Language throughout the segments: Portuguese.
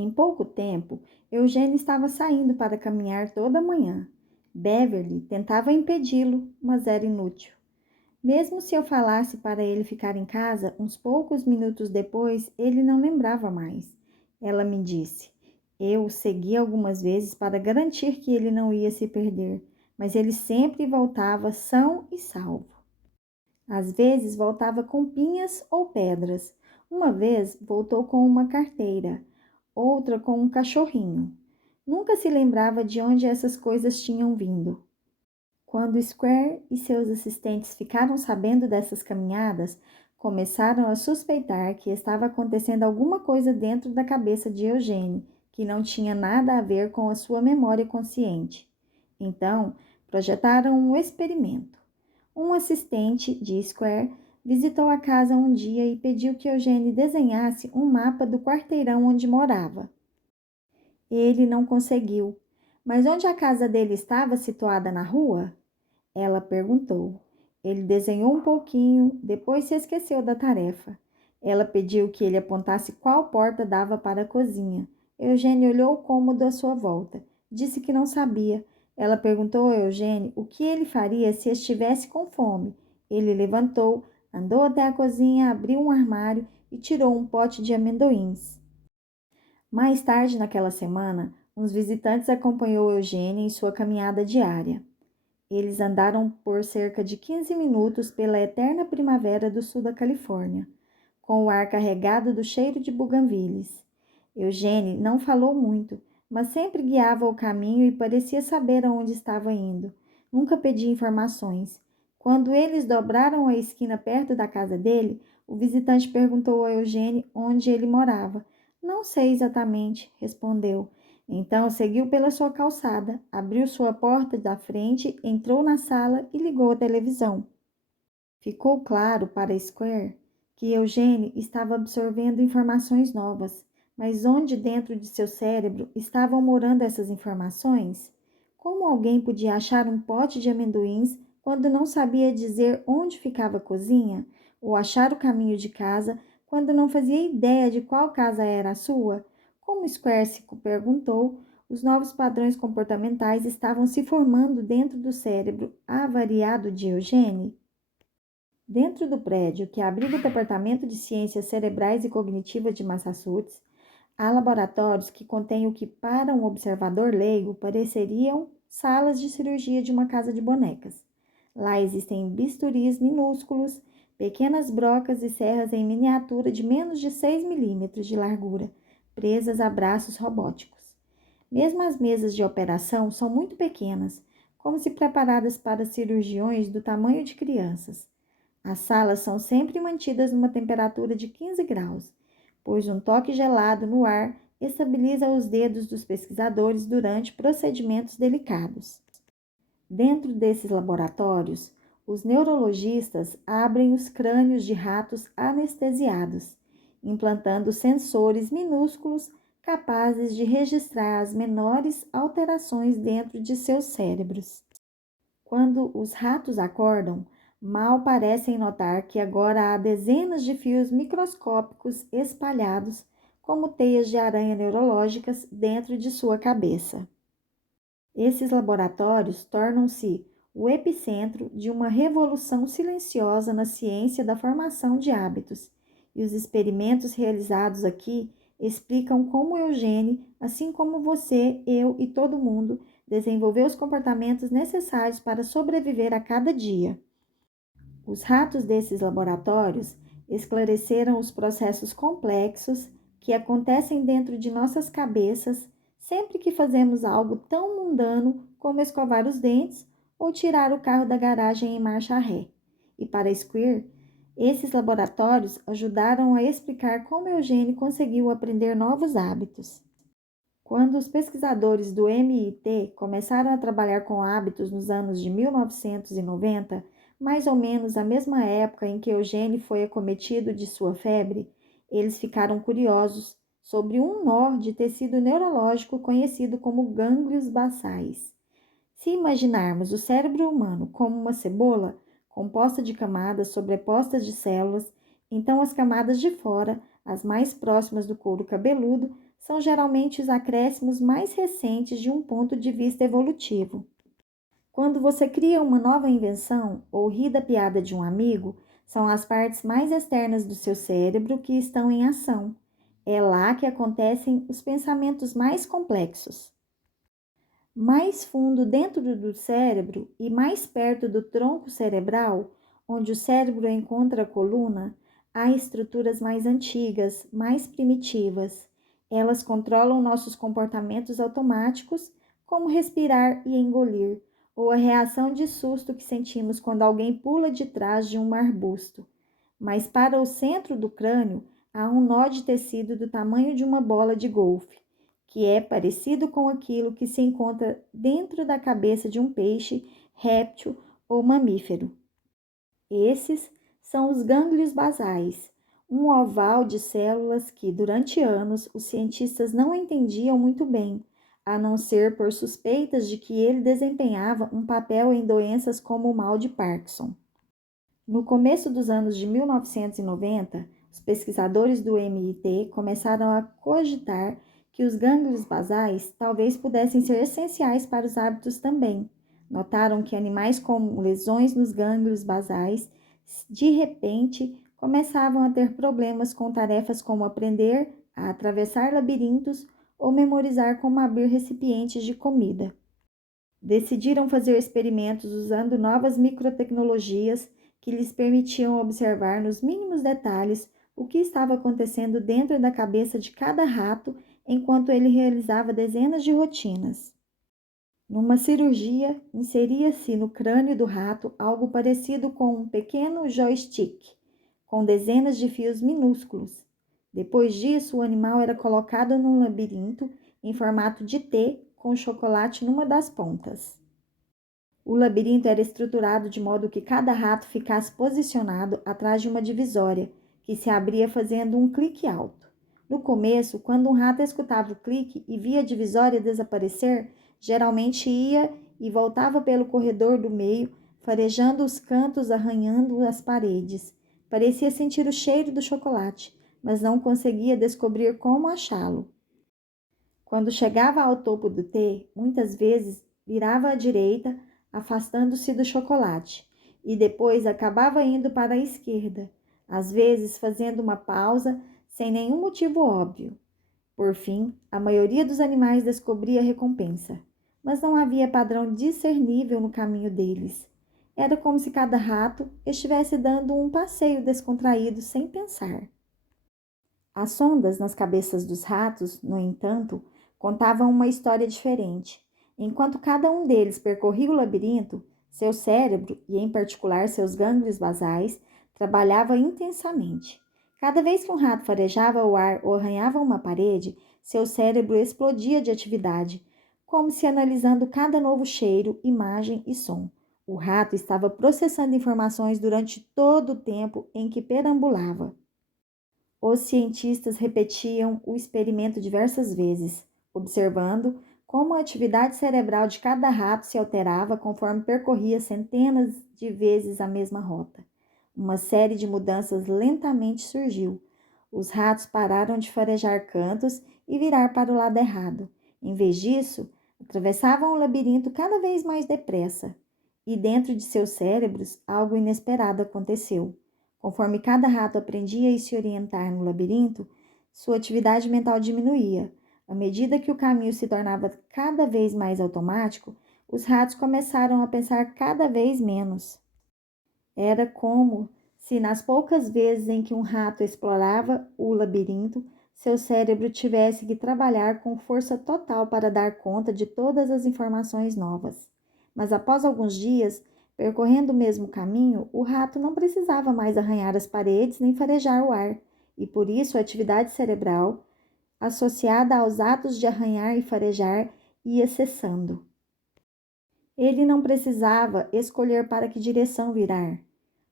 Em pouco tempo, Eugênio estava saindo para caminhar toda manhã. Beverly tentava impedi-lo, mas era inútil. Mesmo se eu falasse para ele ficar em casa, uns poucos minutos depois, ele não lembrava mais. Ela me disse. Eu o segui algumas vezes para garantir que ele não ia se perder, mas ele sempre voltava são e salvo. Às vezes voltava com pinhas ou pedras. Uma vez voltou com uma carteira, outra com um cachorrinho. Nunca se lembrava de onde essas coisas tinham vindo. Quando Square e seus assistentes ficaram sabendo dessas caminhadas, começaram a suspeitar que estava acontecendo alguma coisa dentro da cabeça de Eugênio, que não tinha nada a ver com a sua memória consciente. Então, projetaram um experimento. Um assistente de Square visitou a casa um dia e pediu que Eugênio desenhasse um mapa do quarteirão onde morava. Ele não conseguiu. Mas onde a casa dele estava situada na rua? Ela perguntou. Ele desenhou um pouquinho, depois se esqueceu da tarefa. Ela pediu que ele apontasse qual porta dava para a cozinha. Eugênio olhou o cômodo à sua volta. Disse que não sabia. Ela perguntou a Eugênio o que ele faria se estivesse com fome. Ele levantou, andou até a cozinha, abriu um armário e tirou um pote de amendoins. Mais tarde naquela semana, uns visitantes acompanhou Eugênio em sua caminhada diária. Eles andaram por cerca de 15 minutos pela eterna primavera do sul da Califórnia, com o ar carregado do cheiro de buganvílias. Eugênio não falou muito, mas sempre guiava o caminho e parecia saber aonde estava indo. Nunca pedia informações. Quando eles dobraram a esquina perto da casa dele, o visitante perguntou a Eugênio onde ele morava. Não sei exatamente, respondeu. Então seguiu pela sua calçada, abriu sua porta da frente, entrou na sala e ligou a televisão. Ficou claro para Square que Eugênio estava absorvendo informações novas, mas onde dentro de seu cérebro estavam morando essas informações? Como alguém podia achar um pote de amendoins quando não sabia dizer onde ficava a cozinha, ou achar o caminho de casa quando não fazia ideia de qual casa era a sua? Como Square se perguntou, os novos padrões comportamentais estavam se formando dentro do cérebro avariado de Eugênio. Dentro do prédio que abriga o Departamento de Ciências Cerebrais e Cognitivas de Massachusetts, há laboratórios que contêm o que para um observador leigo pareceriam salas de cirurgia de uma casa de bonecas. Lá existem bisturis minúsculos, pequenas brocas e serras em miniatura de menos de 6 milímetros de largura, presas a braços robóticos. Mesmo as mesas de operação são muito pequenas, como se preparadas para cirurgiões do tamanho de crianças. As salas são sempre mantidas numa temperatura de 15 graus, pois um toque gelado no ar estabiliza os dedos dos pesquisadores durante procedimentos delicados. Dentro desses laboratórios, os neurologistas abrem os crânios de ratos anestesiados, implantando sensores minúsculos capazes de registrar as menores alterações dentro de seus cérebros. Quando os ratos acordam, mal parecem notar que agora há dezenas de fios microscópicos espalhados como teias de aranha neurológicas dentro de sua cabeça. Esses laboratórios tornam-se o epicentro de uma revolução silenciosa na ciência da formação de hábitos, e os experimentos realizados aqui explicam como Eugênio, assim como você, eu e todo mundo, desenvolveu os comportamentos necessários para sobreviver a cada dia. Os ratos desses laboratórios esclareceram os processos complexos que acontecem dentro de nossas cabeças sempre que fazemos algo tão mundano como escovar os dentes ou tirar o carro da garagem em marcha ré. E para Square, esses laboratórios ajudaram a explicar como Eugênio conseguiu aprender novos hábitos. Quando os pesquisadores do MIT começaram a trabalhar com hábitos nos anos de 1990, mais ou menos a mesma época em que Eugênio foi acometido de sua febre, eles ficaram curiosos sobre um nó de tecido neurológico conhecido como gânglios basais. Se imaginarmos o cérebro humano como uma cebola, composta de camadas sobrepostas de células, então as camadas de fora, as mais próximas do couro cabeludo, são geralmente os acréscimos mais recentes de um ponto de vista evolutivo. Quando você cria uma nova invenção ou ri da piada de um amigo, são as partes mais externas do seu cérebro que estão em ação. É lá que acontecem os pensamentos mais complexos. Mais fundo dentro do cérebro e mais perto do tronco cerebral, onde o cérebro encontra a coluna, há estruturas mais antigas, mais primitivas. Elas controlam nossos comportamentos automáticos, como respirar e engolir, ou a reação de susto que sentimos quando alguém pula de trás de um arbusto. Mas para o centro do crânio há um nó de tecido do tamanho de uma bola de golfe, que é parecido com aquilo que se encontra dentro da cabeça de um peixe, réptil ou mamífero. Esses são os gânglios basais, um oval de células que, durante anos, os cientistas não entendiam muito bem, a não ser por suspeitas de que ele desempenhava um papel em doenças como o mal de Parkinson. No começo dos anos de 1990, os pesquisadores do MIT começaram a cogitar que os gânglios basais talvez pudessem ser essenciais para os hábitos também. Notaram que animais com lesões nos gânglios basais, de repente, começavam a ter problemas com tarefas como aprender a atravessar labirintos ou memorizar como abrir recipientes de comida. Decidiram fazer experimentos usando novas microtecnologias que lhes permitiam observar nos mínimos detalhes o que estava acontecendo dentro da cabeça de cada rato enquanto ele realizava dezenas de rotinas. Numa cirurgia, inseria-se no crânio do rato algo parecido com um pequeno joystick, com dezenas de fios minúsculos. Depois disso, o animal era colocado num labirinto em formato de T com chocolate numa das pontas. O labirinto era estruturado de modo que cada rato ficasse posicionado atrás de uma divisória, que se abria fazendo um clique alto. No começo, quando um rato escutava o clique e via a divisória desaparecer, geralmente ia e voltava pelo corredor do meio, farejando os cantos, arranhando as paredes. Parecia sentir o cheiro do chocolate, mas não conseguia descobrir como achá-lo. Quando chegava ao topo do T, muitas vezes virava à direita, afastando-se do chocolate, e depois acabava indo para a esquerda, às vezes fazendo uma pausa sem nenhum motivo óbvio. Por fim, a maioria dos animais descobria a recompensa, mas não havia padrão discernível no caminho deles. Era como se cada rato estivesse dando um passeio descontraído sem pensar. As sondas nas cabeças dos ratos, no entanto, contavam uma história diferente. Enquanto cada um deles percorria o labirinto, seu cérebro, e em particular seus gânglios basais, trabalhava intensamente. Cada vez que um rato farejava o ar ou arranhava uma parede, seu cérebro explodia de atividade, como se analisando cada novo cheiro, imagem e som. O rato estava processando informações durante todo o tempo em que perambulava. Os cientistas repetiam o experimento diversas vezes, observando como a atividade cerebral de cada rato se alterava conforme percorria centenas de vezes a mesma rota. Uma série de mudanças lentamente surgiu. Os ratos pararam de farejar cantos e virar para o lado errado. Em vez disso, atravessavam o labirinto cada vez mais depressa. E dentro de seus cérebros, algo inesperado aconteceu. Conforme cada rato aprendia a se orientar no labirinto, sua atividade mental diminuía. À medida que o caminho se tornava cada vez mais automático, os ratos começaram a pensar cada vez menos. Era como se, nas poucas vezes em que um rato explorava o labirinto, seu cérebro tivesse que trabalhar com força total para dar conta de todas as informações novas. Mas após alguns dias, percorrendo o mesmo caminho, o rato não precisava mais arranhar as paredes nem farejar o ar, e por isso a atividade cerebral, associada aos atos de arranhar e farejar, ia cessando. Ele não precisava escolher para que direção virar.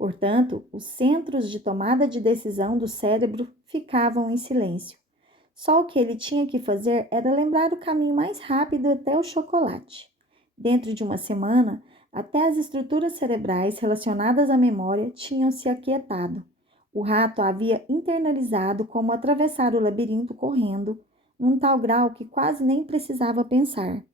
Portanto, os centros de tomada de decisão do cérebro ficavam em silêncio. Só o que ele tinha que fazer era lembrar o caminho mais rápido até o chocolate. Dentro de uma semana, até as estruturas cerebrais relacionadas à memória tinham se aquietado. O rato havia internalizado como atravessar o labirinto correndo, num tal grau que quase nem precisava pensar.